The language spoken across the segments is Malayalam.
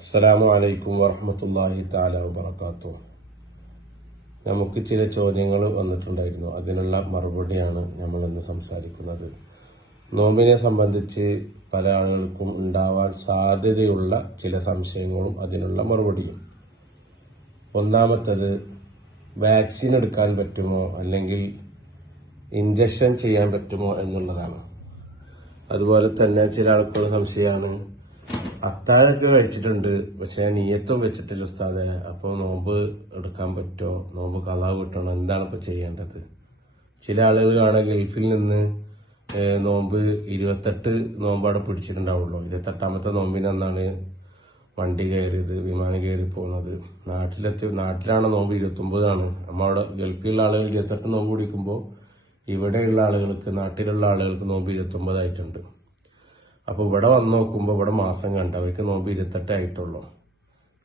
അസ്സലാമു അലൈക്കും വറഹ്മത്തുള്ളാഹി തആല വബറകാതുഹു. നമുക്ക് ചില ചോദ്യങ്ങൾ വന്നിട്ടുണ്ടായിരുന്നു. അതിനുള്ള മറുപടിയാണ് നമ്മൾ ഇന്ന് സംസാരിക്കുന്നത്. നോമ്പിനെ സംബന്ധിച്ച് പല ആളുകൾക്കും ഉണ്ടാവാൻ സാധ്യതയുള്ള ചില സംശയങ്ങളും അതിനുള്ള മറുപടിയും. ഒന്നാമത്തത്, വാക്സിൻ എടുക്കാൻ പറ്റുമോ അല്ലെങ്കിൽ ഇഞ്ചക്ഷൻ ചെയ്യാൻ പറ്റുമോ എന്നുള്ളതാണ്. അതുപോലെ തന്നെ ചില ആൾക്കുള്ള സംശയമാണ്, അത്താഴമൊക്കെ കഴിച്ചിട്ടുണ്ട് പക്ഷെ നിയത്തും വെച്ചിട്ടില്ല ഉസ്താദെ, അപ്പോൾ നോമ്പ് എടുക്കാൻ പറ്റുമോ, നോമ്പ് കളാ കിട്ടണോ, എന്താണ് ഇപ്പൊ ചെയ്യേണ്ടത്? ചില ആളുകളാണ് ഗൾഫിൽ നിന്ന് നോമ്പ് 28 നോമ്പ് അവിടെ പിടിച്ചിട്ടുണ്ടാവുള്ളൂ. 28ാമത്തെ നോമ്പിനന്നാണ് വണ്ടി കയറിയത്, വിമാനം കയറി പോകുന്നത്. നാട്ടിലാണ് നോമ്പ് 29ആണ്. നമ്മ അവിടെ ഗൾഫിലുള്ള ആളുകൾ 28 നോമ്പ് പിടിക്കുമ്പോൾ ഇവിടെയുള്ള ആളുകൾക്ക്, നാട്ടിലുള്ള ആളുകൾക്ക് നോമ്പ് 29 ആയിട്ടുണ്ട്. അപ്പോൾ ഇവിടെ വന്ന് നോക്കുമ്പോൾ ഇവിടെ മാസം കണ്ട് അവർക്ക് നോമ്പ് 28 ആയിട്ടുള്ളൂ.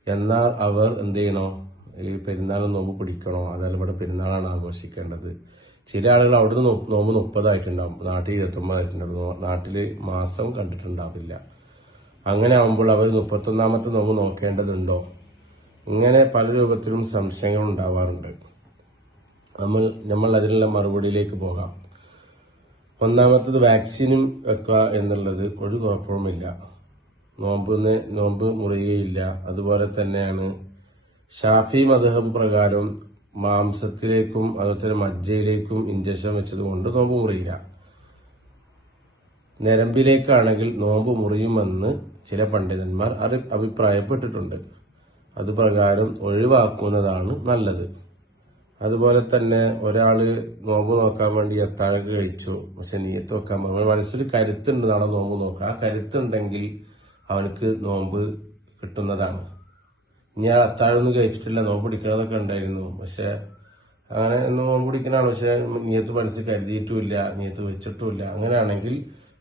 എന്നാൽ അവർ എന്ത് ചെയ്യണോ, ഈ പെരുന്നാൾ നോമ്പ് പിടിക്കണോ, അതല്ല ഇവിടെ പെരുന്നാളാണ് ആഘോഷിക്കേണ്ടത്? ചില ആളുകൾ അവിടുന്ന് നോമ്പ് 30 ആയിട്ടുണ്ടാവും, നാട്ടിൽ 29 ആയിട്ടുണ്ടാവും, നാട്ടില് മാസം കണ്ടിട്ടുണ്ടാവില്ല. അങ്ങനെ ആകുമ്പോൾ അവർ 31ാമത്തെ നോമ്പ് നോക്കേണ്ടതുണ്ടോ? ഇങ്ങനെ പല രൂപത്തിലും സംശയങ്ങൾ ഉണ്ടാവാറുണ്ട്. നമ്മൾ അതിനുള്ള മറുപടിയിലേക്ക് പോകാം. ഒന്നാമത്തത്, വാക്സിനും വെക്കുക എന്നുള്ളത് ഒരു കുഴപ്പവുമില്ല, നോമ്പ് മുറിയുകയില്ല. അതുപോലെ തന്നെയാണ് ഷാഫി മദ്ഹബ് പ്രകാരം മാംസത്തിലേക്കും അതുപോലെ തന്നെ മജ്ജയിലേക്കും ഇഞ്ചക്ഷൻ വെച്ചതുകൊണ്ട് നോമ്പ് മുറിയില്ല. ഞരമ്പിലേക്കാണെങ്കിൽ നോമ്പ് മുറിയുമെന്ന് ചില പണ്ഡിതന്മാർ അഭിപ്രായപ്പെട്ടിട്ടുണ്ട്. അതുപ്രകാരം ഒഴിവാക്കുന്നതാണ് നല്ലത്. അതുപോലെ തന്നെ ഒരാള് നോമ്പ് നോക്കാൻ വേണ്ടി അത്താഴൊക്കെ കഴിച്ചു പക്ഷെ നീയത്ത് വെക്കാൻ പറഞ്ഞു, മനസ്സിൽ കരുത്തുണ്ട് നാളെ നോമ്പ് നോക്കാം, ആ കരുത്തുണ്ടെങ്കിൽ അവനക്ക് നോമ്പ് കിട്ടുന്നതാണ്. ഇനി ആ അത്താഴൊന്നും കഴിച്ചിട്ടില്ല, നോമ്പ് പിടിക്കണമെന്നൊക്കെ ഉണ്ടായിരുന്നു, പക്ഷെ അങ്ങനെ നോമ്പ് പിടിക്കണാണ്, പക്ഷെ നീയത്ത് മനസ്സിൽ കരുതിയിട്ടുമില്ല, നീയത്ത് വെച്ചിട്ടുമില്ല. അങ്ങനെയാണെങ്കിൽ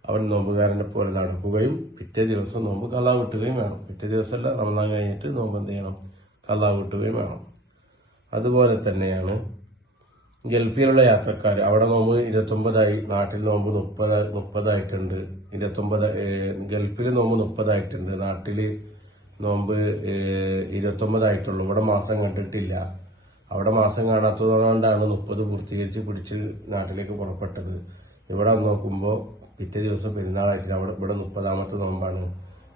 അവൻ നോമ്പുകാരനെ പോലെ നടക്കുകയും പിറ്റേ ദിവസം നോമ്പ് കളാ വിട്ടുകയും വേണം. പിറ്റേ ദിവസമല്ല, റമദാൻ കഴിഞ്ഞിട്ട് നോമ്പ് എന്ത് ചെയ്യണം, കളാ വിട്ടുകയും വേണം. അതുപോലെ തന്നെയാണ് ഗൾഫിലുള്ള യാത്രക്കാർ. അവിടെ നോമ്പ് 29ആയി, നാട്ടിൽ നോമ്പ് 30 ആയിട്ടുണ്ട്. 29 ഗൾഫിൽ നോമ്പ് 30 ആയിട്ടുണ്ട്, നാട്ടില് നോമ്പ് 29 ആയിട്ടുള്ളൂ. ഇവിടെ മാസം കണ്ടിട്ടില്ല. അവിടെ മാസം കാണാത്തതുകൊണ്ടാണ് 30 പൂർത്തീകരിച്ച് പിടിച്ച് നാട്ടിലേക്ക് പുറപ്പെട്ടത്. ഇവിടെ നോക്കുമ്പോൾ പിറ്റേ ദിവസം പെരുന്നാളായിട്ടില്ല, ഇവിടെ 30ാമത്തെ നോമ്പാണ്.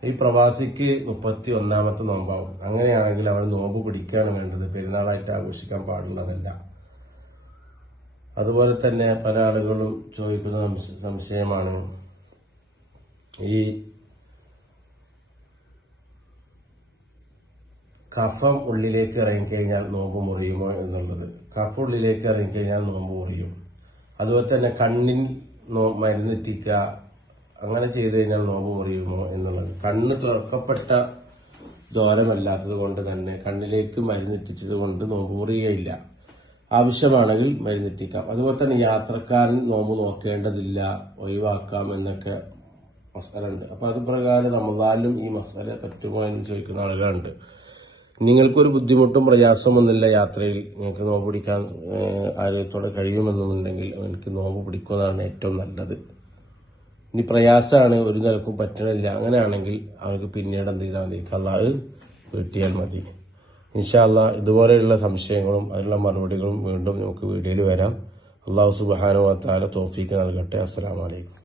ഈ പ്രവാസിക്ക് 31ാമത്തെ നോമ്പാവും. അങ്ങനെയാണെങ്കിൽ അവൻ നോമ്പ് പിടിക്കുകയാണ് വേണ്ടത്, പെരുന്നാളായിട്ട് ആഘോഷിക്കാൻ പാടുള്ളതല്ല. അതുപോലെ തന്നെ പല ആളുകളും ചോദിക്കുന്ന സംശയമാണ്, ഈ കഫം ഉള്ളിലേക്ക് ഇറങ്ങിക്കഴിഞ്ഞാൽ നോമ്പ് മുറിയുമോ എന്നുള്ളത്. കഫം ഉള്ളിലേക്ക് ഇറങ്ങിക്കഴിഞ്ഞാൽ നോമ്പ് മുറിയും. അതുപോലെ തന്നെ കണ്ണിൽ മരുന്നെത്തിക്കുക, അങ്ങനെ ചെയ്തു കഴിഞ്ഞാൽ നോമ്പ് മുറിയുമോ എന്നുള്ളത്. കണ്ണ് തുറക്കപ്പെട്ട ദ്വാരമല്ലാത്തത് കൊണ്ട് തന്നെ കണ്ണിലേക്ക് മരുന്നെത്തിച്ചത് കൊണ്ട് നോമ്പ് മുറിയുകയില്ല. ആവശ്യമാണെങ്കിൽ മരുന്നെത്തിക്കാം. അതുപോലെ തന്നെ യാത്രക്കാരൻ നോമ്പ് നോക്കേണ്ടതില്ല, ഒഴിവാക്കാം എന്നൊക്കെ മസാല ഉണ്ട്. അപ്പൊ അത് പ്രകാരം റമദാനിലും ഈ മസാല പറ്റുമോ എന്ന് ചോദിക്കുന്ന ആളുകളുണ്ട്. നിങ്ങൾക്കൊരു ബുദ്ധിമുട്ടും പ്രയാസമൊന്നുമില്ല യാത്രയിൽ, നിങ്ങൾക്ക് നോമ്പ് പിടിക്കാൻ ആരോഗ്യത്തോടെ കഴിയുമെന്നുണ്ടെങ്കിൽ എനിക്ക് നോമ്പ് പിടിക്കുന്നതാണ് ഏറ്റവും നല്ലത്. ഇനി പ്രയാസമാണ്, ഒരു നിലക്കും പറ്റണില്ല, അങ്ങനെയാണെങ്കിൽ അവർക്ക് പിന്നീട് എന്ത് ചെയ്താൽ മതി, ഖളാ വീട്ടിയാൽ മതി. ഇൻഷാ അല്ലാഹ് ഇതുപോലെയുള്ള സംശയങ്ങളും അതിനുള്ള മറുപടികളും വീണ്ടും നമുക്ക് വീഡിയോയിൽ വരാം. അല്ലാഹു സുബ്ഹാനഹു വ തആല തൗഫീഖ് നൽകട്ടെ. അസ്സലാമു അലൈക്കും.